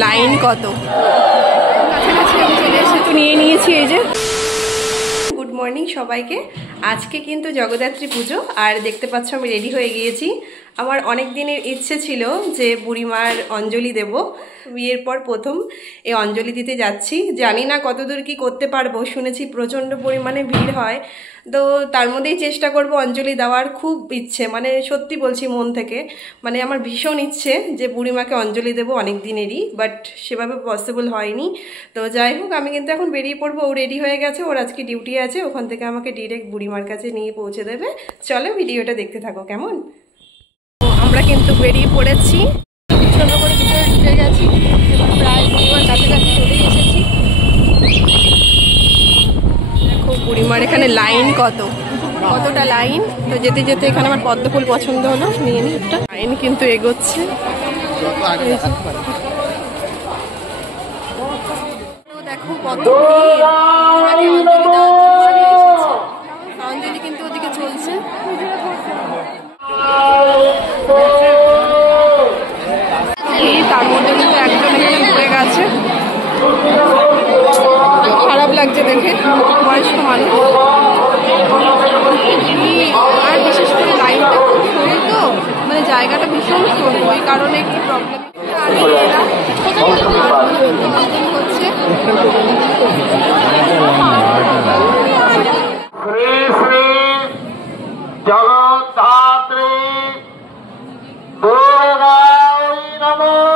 Line কত, কাছাকাছি আমি চলে এসে তো নিয়ে নিয়েছি। এই যে গুড মর্নিং সবাইকে। আজকে কিন্তু জগদ্ধাত্রী পুজো, আর দেখতে পাচ্ছ আমি রেডি হয়ে গিয়েছি। আমার অনেক দিনের ইচ্ছে ছিল যে বুড়িমার অঞ্জলি দেব, বিয়ের পর প্রথম এই অঞ্জলি দিতে যাচ্ছি। জানি না কতদূর কি করতে পারবো, শুনেছি প্রচণ্ড পরিমাণে ভিড় হয়, তো তার মধ্যেই চেষ্টা করব অঞ্জলি দেওয়ার। খুব ইচ্ছে, মানে সত্যি বলছি মন থেকে, মানে আমার ভীষণ ইচ্ছে যে বুড়িমাকে অঞ্জলি দেবো অনেক দিনেরই, বাট সেভাবে পসিবল হয়নি। তো যাই হোক, আমি কিন্তু এখন বেরিয়ে পড়বো। ও রেডি হয়ে গেছে, ওর আজকে ডিউটি আছে, ওখান থেকে আমাকে ডিরেক্ট বুড়িমার কাছে নিয়ে পৌঁছে দেবে। চলো ভিডিওটা দেখতে থাকো কেমন। আমরা কিন্তু বেরিয়ে পড়েছি, ছোটো করে ভিতরে ঢুকে গেছি, প্রায় বুড়িমার কাছাকাছি চলে এসেছি। দেখো বুড়িমার এখানে লাইন কতটা লাইন। তো যেতে যেতে এখানে আমার পদ্মফুল পছন্দ হলো, নিয়ে নিই একটা। লাইন কিন্তু এগোচ্ছে। দেখো কত অঞ্জলি কিন্তু ওদিকে চলছে। তার মধ্যে কিন্তু একজন এখানে ঘুরে গেছে, খারাপ লাগছে দেখে, বয়স্ক মানুষ। আর বিশেষ করে লাইনটা খুব সরু, তো মানে জায়গাটা ভীষণ সরু, ওই কারণে একটু প্রবলেম হচ্ছে। জগদ্ধাত্রী দুর্গায় নমঃ।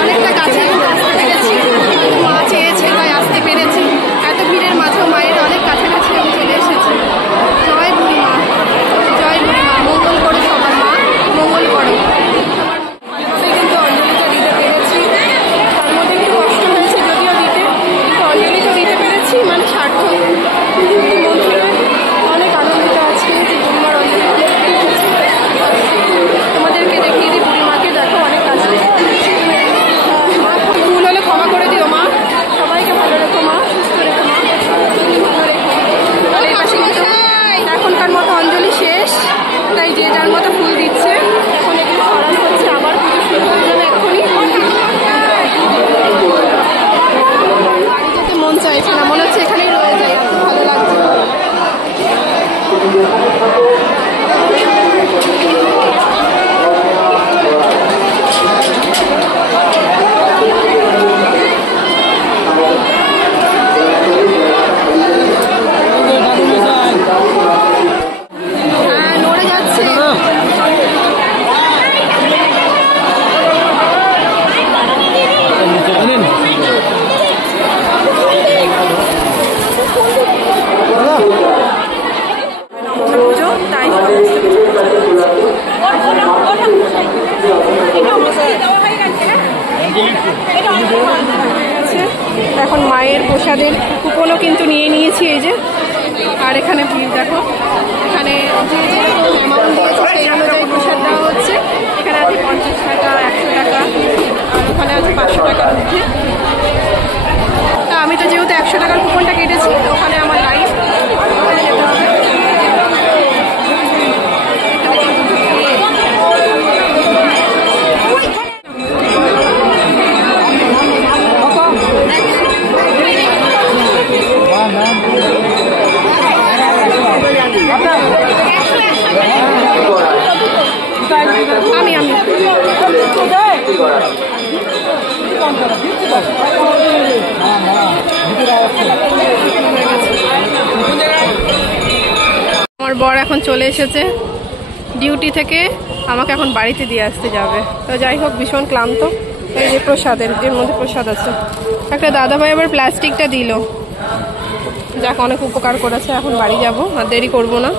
অনেকটা কাছে পেরেছি, মা চেয়েছে তাই আসতে পেরেছি। এত ভিড়ের মাঝেও মায়ের অনেক কাছাকাছি আমি চলে এসেছি। জয় বুড়িমা, জয় বুড়িমা, মঙ্গল করো সবার মা, মঙ্গল করো। ভালোভাবে কিন্তু অঞ্জলিটা দিতে পেরেছি, তার মধ্যে একটু কষ্ট হয়েছে যদিও দিতে, কিন্তু অঞ্জলিটা দিতে পেরেছি, মানে সার্থক। মন থেকে অনেক আনন্দিত আজকে যে বুড়িমার অঞ্জলি তোমাদেরকে দেখিয়ে দিই। বুড়িমাকে দেখো অনেক কাছে। মা ভুল হলে ক্ষমা করে দিও মা, সবাইকে ভালো রেখো মা, সুস্থ রেখো মা, ভালো রেখো। আর এই পাশে কিন্তু এখনকার মতো অঞ্জলি শেষ, তাই যে যার মতো ফুল দিচ্ছে। এখন এগুলো সরানো হচ্ছে, আবার পুজো শুরু হয়ে যাবে এক্ষুনি। বাড়ি যেতে মন চাইছে না, মনে হচ্ছে এখানেই রয়ে যায়, এত ভালো লাগছে। হ্যাঁ, নড়ে যাচ্ছে। পুজো তাই এখন মায়ের প্রসাদের কুপনও কিন্তু নিয়ে নিয়েছি, এই যে। আর এখানে ভিড় দেখো, এখানে যে যে অ্যামাউন্ট দিয়েছে সেই অনুযায়ী প্রসাদ দেওয়া হচ্ছে। এখানে আছে 50 টাকা, 100 টাকা, আর ওখানে আছে 500 টাকার মধ্যে। তা আমি তো যেহেতু 100 টাকার কুপনটা কেটেছি, তো ওখানে আমার লাইন, ওখানে যেতে হবে। আমি আমার বর এখন চলে এসেছে ডিউটি থেকে, আমাকে এখন বাড়িতে দিয়ে আসতে যাবে। তো যাই হোক, ভীষণ ক্লান্ত। এই যে প্রসাদের, এর মধ্যে প্রসাদ আছে। একটা দাদাভাই আবার প্লাস্টিকটা দিল, যাক অনেক উপকার করেছে। এখন বাড়ি যাব, আর দেরি করবো না।